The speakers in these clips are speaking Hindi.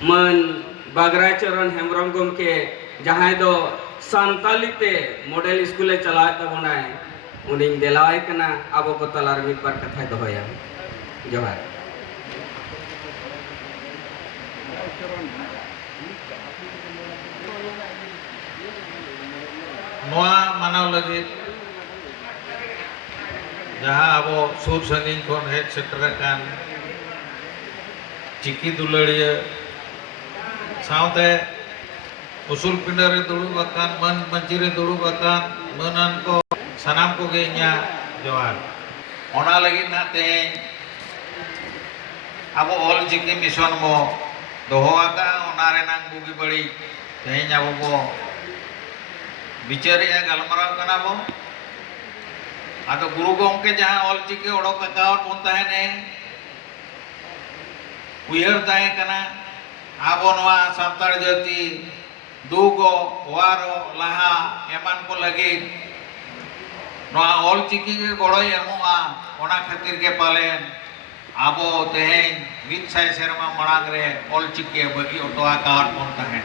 मन बागराचरण हेम्ब्रम गमके जहां दो सान्ताली ते मॉडल स्कूल चला तबनाय उनी देलाय कना आबो को तलार मिद बार कथा दोहया जोहार नोआ मानव लगे जहाँ अब सूर संगीन खन हेड सेटर कान चिकी दुलड़िया सावते उसूल पिंडरे दुड़ुब अकान मन मंचिरे दुड़ुब अकान मनन को सनाम को गेन्या जोहार ओना लगी ना तें अब ऑल चिकी मिशन मो दोहोआका ओना रेनांग बुगी बड़ी तें अब मो बिचारे या गलमराव कना बो आतो गुरु गोमके जहाँ ऑल चिकी ओडोक अकाउंट बोलता है ने उयर ताहे कना आबो नवा सान्ताड़ जाति दुगो वारो लाहा एमान को लगे नवा ऑल चिकी के गोड़ो एमोआ ओना खातिर के पालेन आबो तेहें 100 सेरमा मड़ांग रे ऑल चिकी बगी ओटो अकाउंट बोलता है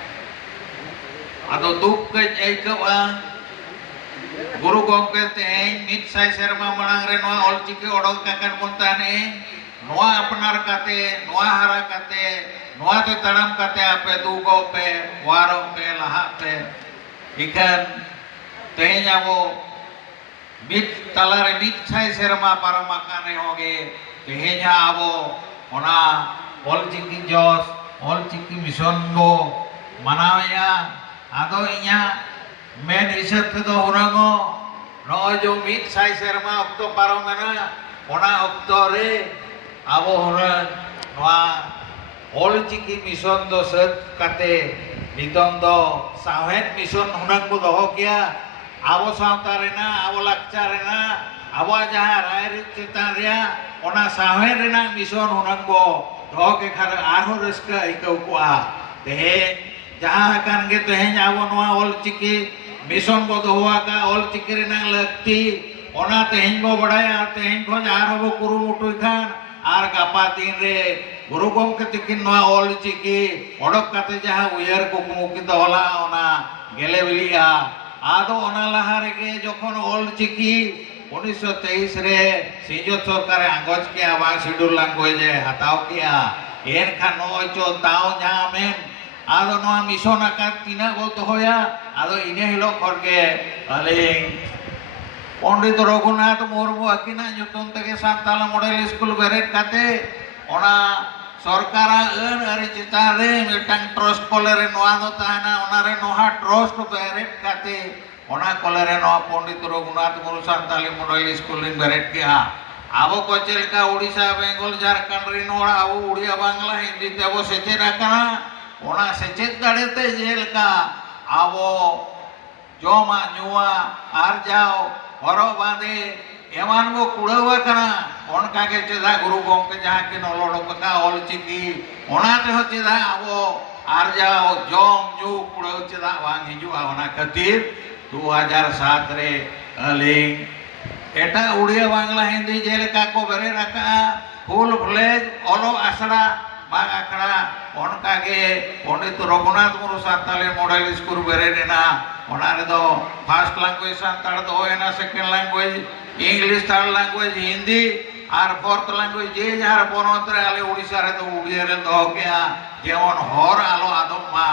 आतो दुख के ऐकवा गुरु गोमके तेहें 100 सेरमा मड़ांग रे नवा ऑल चिकी ओडोक काकन बोलता है नोआ अपनार काते नोआ हरा काते नोआ ते तड़म काते आपे दुगो पे वारो पे लहा पे इकन तेहें जावो मित तलारे 100 सेरमा पारमा काने होगे तेहें जावो ओना ऑल चिकी जोस ऑल चिकी मिशन गो मनावया आदो इया मेन हिसाब ते दो हुरंगो नो जो 100 सेरमा अक्तो पारो मेना ओना अक्तो रे आबो हुरन नोआ ऑल चिकी मिशन दो सत काते नितों दो साहेब मिशन हुनंग को दोहो किया आबो सावता रेना आबो लक्चा रेना आबो जहाँ राय चितान रिया ओना साहेब रेना मिशन हुनंग को दोहो के खर आरो रस्का इको कुआ तेहे जहाँ कान के तेहे आबो नोआ ऑल चिकी मिशन को दोहुआ का ऑल चिकी रेना लगती ओना तेहे को बढ़ाया तेहे को आरो वो कुरु मुटुई खान आर गापा दिन रे गुरु गोमके तिकिन नोआ ऑल चिकी ओडोक काते जहाँ उयर को मुकी दोला ओना गेले बिलिया आदो ओना लहा रेगे जखन ऑल चिकी 1923 रे सिंजो सरकार आंगज के आवाज शेड्यूल लैंग्वेज हटाव किया एन खान नोय चो ताव जामेन आदो नोआ मिशन आका तिना गो दोहोया आदो इने हिलो खरगे अलिंग पंडित रघुनाथ मुर्मू अकिना nyutum tege Santal model school बेरेट काते ओना सरकारा अन अरे चितान रे मिटांग ट्रस्ट कोलेरे नोआ दो ताहना ओना रे नोहा ट्रस्ट बेरेट काते ओना कोलेरे नोआ पंडित रघुनाथ मुर्मू सान्ताली मॉडल स्कूल इन बेरेट किया आबो को चेलका उड़ीसा बेंगल झारखंड रे नोआ आबो उड़िया बांग्ला हिंदी ते आबो सेचेद आकना ओना सेचेद दाड़ेते जेलका आबो जोमा नुआ आर जाओ हरो बांधे एमान को कुड़वा कना ओनका के चेदा गुरु गोमके जहाँ के नलोड़ो का ऑल चिकी ओनाते हो चेदा आबो आर जाओ जोम जू कुड़व चेदा वांग हिजुआ ओना खातिर 2007 रे अलिंग एटा उड़िया बांग्ला हिंदी जेलका को बेरे रखा फुल फ्लेज ओलो आसड़ा बाग आखड़ा ओनका के पंडित रघुनाथ मुर्मू सान्ताली मॉडल स्कूल बेरे नेना ओना रे दो फर्स्ट लैंग्वेज सान्ताड़ दो होएना second language English third language Hindi और फोर्थ लैंग्वेज जे जहार पोनत रे आले उड़ीसा रे तो उड़िया रे दो केया जेवन हर आलो आदम मा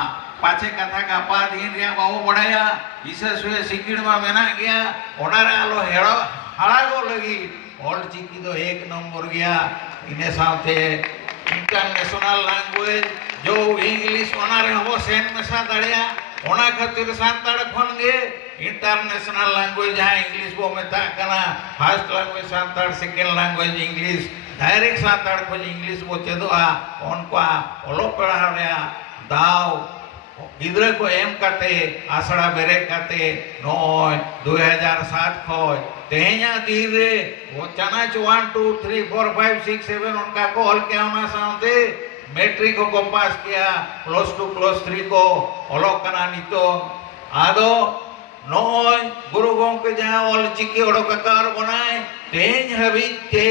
पाछे कथा गापा दिन रे बाबू बढ़ाया इसे सुए सिकिड़ मा मेना गया ओना रे आलो हेड़ो हड़ा गो लगी ऑल चिकी तो 1 नंबर गया इने साथे इंटरनेशनल लैंग्वेज जो इंग्लिश ओना रे हो सेन मेसा दड़िया ओना खातिर सान्ताड़ खन गे इंटरनेशनल लैंग्वेज जहाँ इंग्लिश को मेता कना first language Santali second language English direct Santali को इंग्लिश को चेदोआ उनका ओलो पढ़ा रे दाव गिद्रे को एम काते आसड़ा बेरे काते नोय 2007 खोज तेहेया धीरे वो चनाच 1 2 3 4 5 6 7 उनका को हल के होना सामते मैट्रिक को पास किया +2 +3 को ओलोक कना नितो आदो नोय गुरु गोमके जहाँ ऑल चिकी ओडोक आकार बनाए तेज हबीते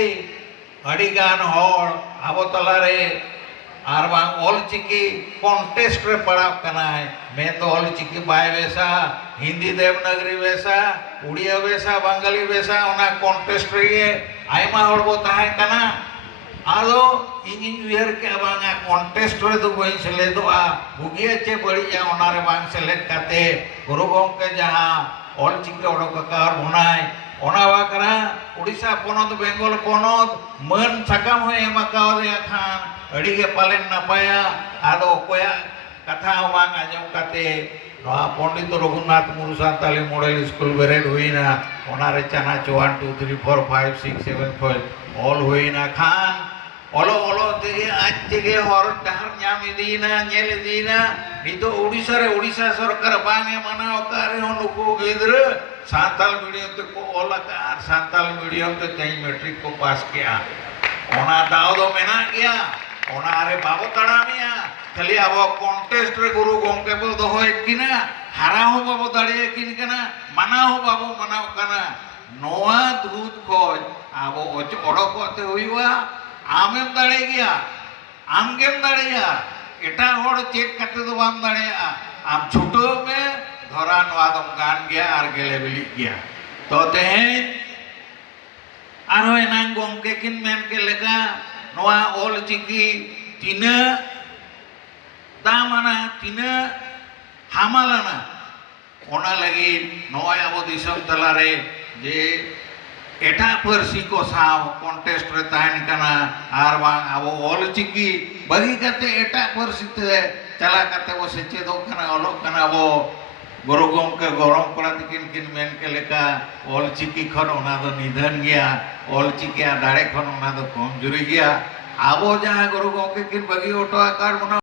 अडिगान होड़ आबो तलारे आर बांग ऑल चिकी कॉन्टेस्ट रे पढ़ाव कना है मैं तो ऑल चिकी बाय वैसा हिंदी देवनागरी वैसा उड़िया वैसा बंगाली वैसा उना कॉन्टेस्ट रे आयमा हड़ बो ताहे कना आदो इन उयर के बांगा कॉन्टेस्ट रे तो बई सेलेदोआ बुगिया चे बड़िया ओना रे बांग सेलेक्ट काते गुरु गंके जहां ऑल चिकी ओडोकार बनाय ओना वाकरा उड़ीसा पोनत बेंगल पोनत मन सकाम होय एमाकाव दे खान अड़ी के पालन नपाया आदो कोया कथा बांग आजम काते नोआ Pandit Raghunath Murmu Santali model school bread हुईना ओना रे चाना 1 2 3 4 5 6 7 5 ऑल हुईना खान ओलो ओलो तेगे आज तेगे हर डहर ᱧᱟᱢ इदीना ñᱮᱞ इदीना नितो उड़ीसा रे उड़ीसा सरकार बांगे मनाव करे नुकु गिद्र सान्ताल मीडियम ते को ओलाका सान्ताल मीडियम ते तई मैट्रिक को पास किया ओना दाव दो मेना गया ओना रे बाबो तड़ामिया खाली अब कॉन्टेस्ट रे गुरु गंके बो दोहोय किना हारा हो बाबो दाड़े किन कना माना हो बाबो मनाव कना नोआ दूध खोज आबो ओडोकोते हुईवा आमेम दाड़े गया आमगेम दाड़ेया एटा होड़ चेक करते तो बाम दाड़ेया आम छुटो में धरा नवादम गान गया आर गेले बिली गया तो तेहें आरो एनांग गंके किन मेन के लेका नोआ ऑल चिकी तीना दामाना तीना हामालाना ओना लगी नोआ आबो दिसम तलारे जे एटा परसी को साव कॉन्टेस्ट रे ताहन कना आर बांग आबो ऑल चिकी बगी कते एटा परसी ते चला कते वो सेचे दो कना ओलो कना वो गुरु गंके गरम करा तिकिन किन मेन के लेका ऑल चिकी खन ओना दो निधन गया ऑल चिकी दाड़े खन ओना दो कम जुरी गया आबो जहां गुरु गंके किन बगी ओटो आकार बना